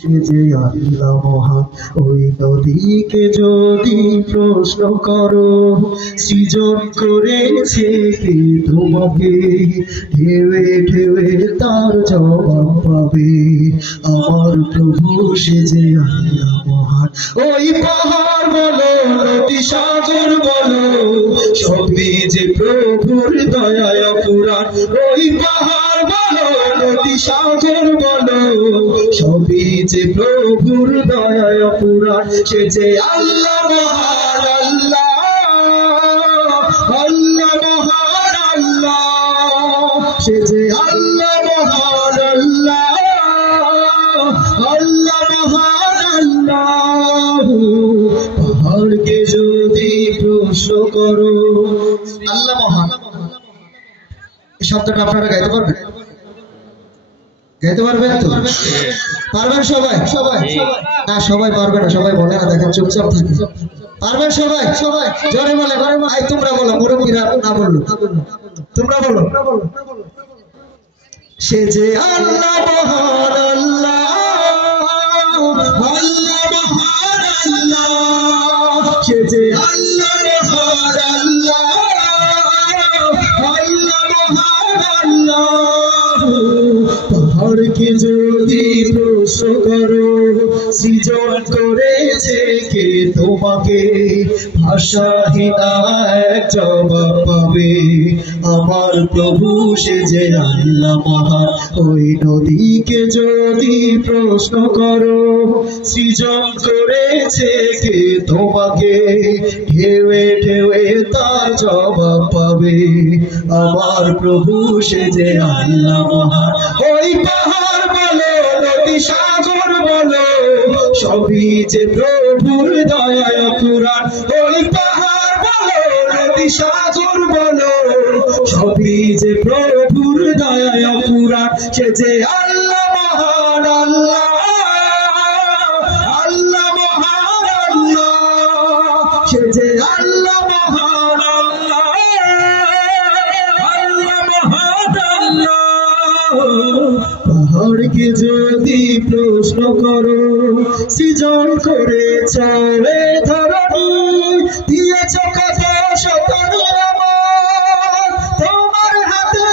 সে যে আল্লাহ মহান, ওই নদীকে যদি প্রশ্ন করো, সৃজন করেছে কে তোমাকে, ঢেউে ঢেউে তার জবাব পাবে। আমার প্রভু সে যে আল্লাহ মহান, ওই পাহাড় বলো নদী সাগর বলো, সবই যে প্রভুর দয়ায় অপুরাণ। ওই পাহাড় বলো নদী সাগর বলো, সবই যে প্রভুর দয়ায় অপুরাণ। সে যে আল্লাহ মহান, আল্লাহ আল্লাহ মহান আল্লাহ, সে যে আল্লাহ মহান, আল্লাহ আল্লাহ মহান আল্লাহ। পাহাড়কে যদি প্রশ্ন করো, আল্লাহ মহান, এই শব্দটা আপনারা গাইতে পারবেন? গাইতে পারবেন তো? পারবেন সবাই? সবাই না, সবাই পারবে না, সবাই বলে না, দেখেন চুপচাপ থাকে। পারবেন সবাই? সবাই জোরে বলে, ভাই তোমরা বলো, মুরব্বীরা না বললো, তোমরা বলো। সে যে আল্লাহ মহান, আল্লাহ আল্লাহ মহান আল্লাহ, সে যে আল্লাহ মহান, আল্লাহ আল্লাহ মহান আল্লাহ। পাহাড়কে যদি প্রশ্ন করো, সৃজন করেছে কে তোমাকে, ভাষাহীন এক জবাব পাবে। আমার প্রভু সে যে আল্লাহ মহান, ওই নদীকে যদি প্রশ্ন করো, সৃজন করেছে কে তোমাকে, ঢেউে ঢেউে তার জবাব পাবে। আমার প্রভু সে যে আল্লাহ মহান, ওই পাহাড় বলো নদী সাগর বলো, সবই যে প্রভুর দয়ায় অপুরাণ। ওই পাহাড় বলো নদী সাগর বলো, সবই যে প্রভুর দয়ায় অপুরাণ। সে যে আল্লাহ মহান, আল্লাহ আল্লাহ মহান আল্লাহ, সে যে আল্লাহ মহান, আল্লাহ আল্লাহ মহান আল্লাহ। পাহাড়কে যদি প্রশ্ন করো, সৃজন করেছ এ ধরণী, দিয়েছ কত শতর আমার, তোমার হাতে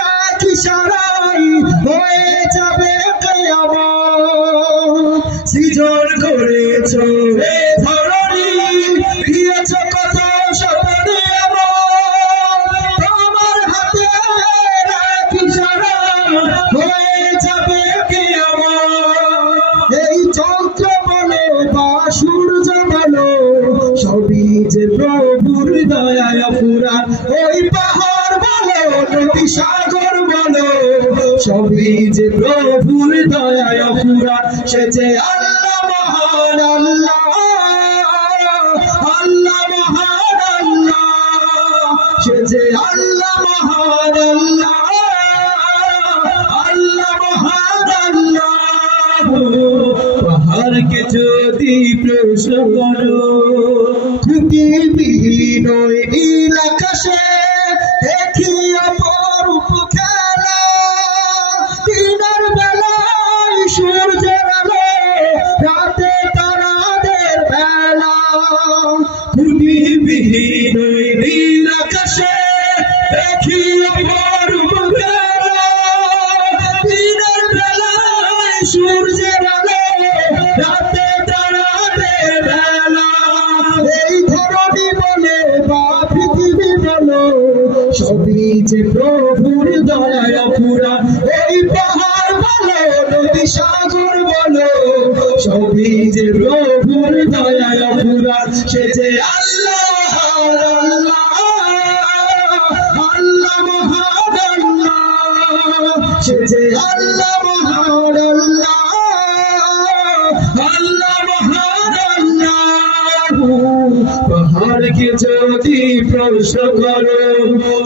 রাখি সারাই হয়ে যাবে কিয়ামত। সৃজন করেছ এ ধরণী, দিয়েছ কত শতর আমার, তোমার হাতে রাখি সারাই হয়ে যাবে কিয়ামত। এই চন্দ্র বলো বা সূর্য বলো, সবই যে প্রভুর দয়ায় অপুরাণ। ওই পাহাড় বলো নদী সাগর বলো, সবই যে প্রভুর দয়ায় অপুরাণ। সে যে আল্লাহ মহান, আল্লাহ আল্লাহ মহান আল্লাহ, সে যে আল্লাহ মহান, আল্লাহ আল্লাহ মহান আল্লাহ। পাহাড়কে যদি প্রশ্ন করো, ত্রুটিবিহীন ওই নীল আকাশে দেখি অপরূপ খেলা, দিনের বেলায় সূর্যের আলো, রাতে তারাদের বেলা। ত্রুটিবিহীন ওই নীল আকাশে দেখি অপরূপ খেলা, দিনের বেলায় সূর্যের আলো, রাতে তারাদের বেলা। এই ধরণী বলে বা পৃথিবী বলো, সবই যে প্রভুর দয়ায় অপুরাণ। এই পাহাড় বলো নদী সাগর বলো, সবই যে প্রভুর দয়ায় অপুরাণ। সে যে আল্লাহ আল্লাহ আল্লাহ মহান আল্লাহ, সে যে আল্লাহ মহান, আল্লাহ আল্লাহ মহান আল্লাহ। পাহাড়কে যদি প্রশ্ন করো,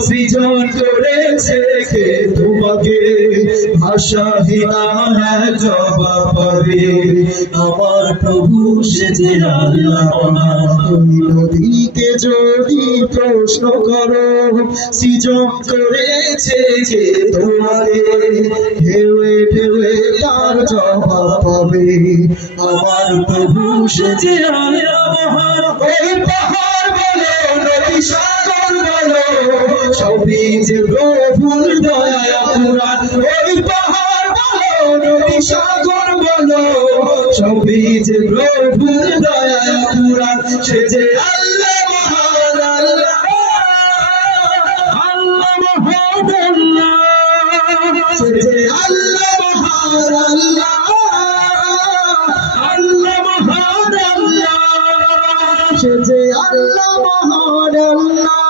সৃজন করেছে রেখে তোমাকে ভাষাহীনা জবাব পাবে আমার প্রভু সে যে আল্লাহ ওই নদীকে যদি প্রশ্ন করো সৃজন করেছে কে তোমাকে ঢেউয়ে ঢেউয়ে তার জবাব পাবে আমার প্রভু সে যে আল্লাহ ওই পাহাড় বলো নদী সাগর বলো সবই যে প্রভুর দয়া পুরাণ ওই পাহাড় বলো নদী সাগর বলো সবই যে প্রভুর দয়া পুরাণ সে যে আল্লাহ মহান আল্লাহ আল্লাহ মহান আল্লাহ সে যে আল্লাহ মহান আল্লাহ আল্লাহ মহান আল্লাহ সে যে আল্লাহ মহান আল্লাহ